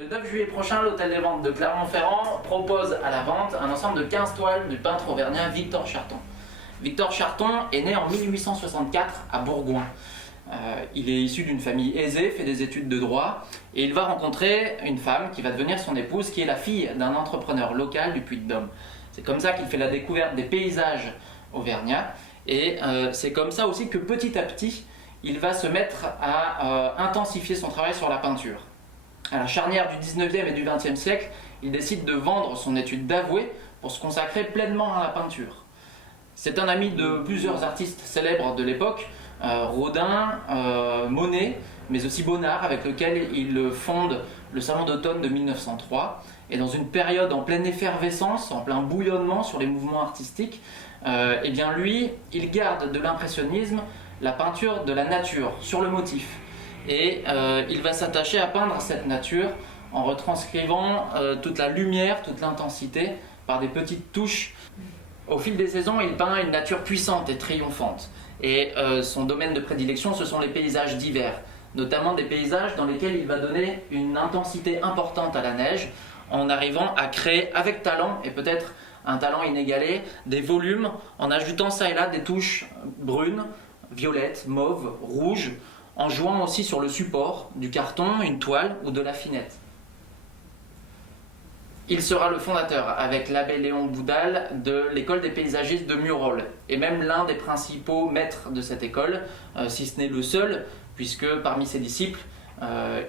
Le 9 juillet prochain, l'hôtel des ventes de Clermont-Ferrand propose à la vente un ensemble de 15 toiles du peintre auvergnat Victor Charton. Victor Charton est né en 1864 à Bourgoin. Il est issu d'une famille aisée, fait des études de droit et il va rencontrer une femme qui va devenir son épouse, qui est la fille d'un entrepreneur local du Puy-de-Dôme. C'est comme ça qu'il fait la découverte des paysages auvergnats et c'est comme ça aussi que petit à petit il va se mettre à intensifier son travail sur la peinture. À la charnière du 19e et du 20e siècle, il décide de vendre son étude d'avoué pour se consacrer pleinement à la peinture. C'est un ami de plusieurs artistes célèbres de l'époque, Rodin, Monet, mais aussi Bonnard, avec lequel il fonde le Salon d'automne de 1903. Et dans une période en pleine effervescence, en plein bouillonnement sur les mouvements artistiques, eh bien lui, il garde de l'impressionnisme la peinture de la nature sur le motif. Et il va s'attacher à peindre cette nature en retranscrivant toute la lumière, toute l'intensité par des petites touches. Au fil des saisons, il peint une nature puissante et triomphante. Et son domaine de prédilection, ce sont les paysages d'hiver, notamment des paysages dans lesquels il va donner une intensité importante à la neige, en arrivant à créer avec talent, et peut-être un talent inégalé, des volumes, en ajoutant ça et là des touches brunes, violettes, mauves, rouges, en jouant aussi sur le support du carton, une toile ou de la finette. Il sera le fondateur, avec l'abbé Léon Boudal, de l'école des paysagistes de Murol, et même l'un des principaux maîtres de cette école, si ce n'est le seul, puisque parmi ses disciples,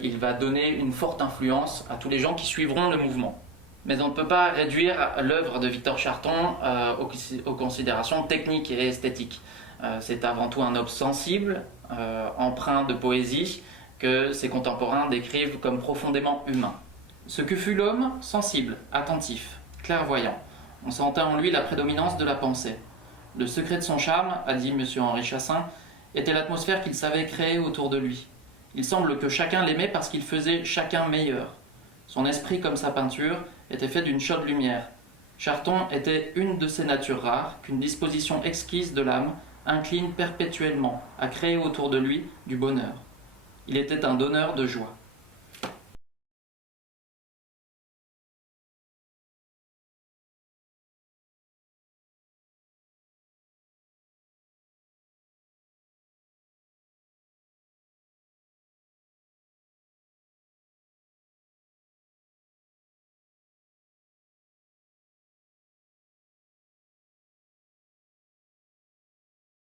il va donner une forte influence à tous les gens qui suivront le mouvement. Mais on ne peut pas réduire l'œuvre de Victor Charton aux considérations techniques et esthétiques. C'est avant tout un homme sensible, empreint de poésie, que ses contemporains décrivent comme profondément humain. Ce que fut l'homme, sensible, attentif, clairvoyant. On sentait en lui la prédominance de la pensée. Le secret de son charme, a dit M. Henri Chassin, était l'atmosphère qu'il savait créer autour de lui. Il semble que chacun l'aimait parce qu'il faisait chacun meilleur. Son esprit, comme sa peinture, était fait d'une chaude lumière. Charton était une de ces natures rares qu'une disposition exquise de l'âme incline perpétuellement à créer autour de lui du bonheur. Il était un donneur de joie.